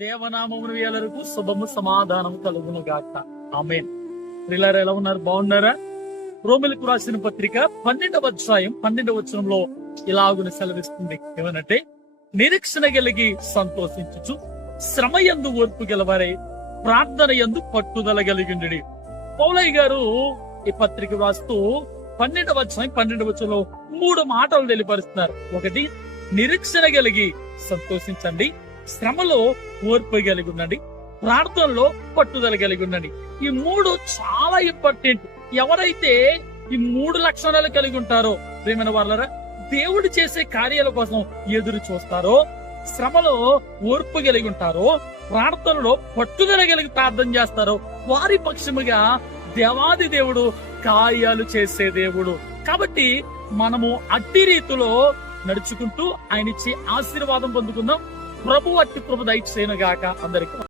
దేవనామమును ఎలరకు శుభము సమాధానం కలుగును గాక ఆమె ప్రిలారా ఎలా ఉన్నారు? బాగున్నారా? రోమిలకు రాసిన పత్రిక పన్నెండవ అధ్యాయం పన్నెండవ వచనంలో ఇలాగున సెలవిస్తుంది. ఏమనంటే నిరీక్షణ కలిగి సంతోషించుచు శ్రమ ఎందు ఓర్పు గెలవారే ప్రార్థన ఎందు పట్టుదల కలిగిండి పౌలయ్య గారు ఈ పత్రిక రాస్తూ పన్నెండవ అధ్యాయం పన్నెండవ వచనంలో మూడు మాటలు తెలియపరుస్తున్నారు. ఒకటి నిరీక్షణ కలిగి సంతోషించండి. శ్రమలో ఓర్పు కలిగి ఉండండి ప్రార్థనలో పట్టుదల కలిగి ఉండండి. ఈ మూడు చాలా ఇంపార్టెంట్ ఎవరైతే ఈ మూడు లక్షణాలు కలిగి ఉంటారో ప్రేమైన వాళ్ళరా దేవుడు చేసే కార్యాల కోసం ఎదురు చూస్తారో శ్రమలో ఓర్పు కలిగి ఉంటారో ప్రార్థనలో పట్టుదల కలిగి ప్రార్థన చేస్తారో వారి పక్షముగా దేవాది దేవుడు కార్యాలు చేసే దేవుడు. కాబట్టి మనము అట్టి రీతిలో నడుచుకుంటూ ఆయన ఇచ్చే ఆశీర్వాదం పొందుకుందాం. ప్రభు అట్టి ప్రభు దయచేయను గాక అందరికి.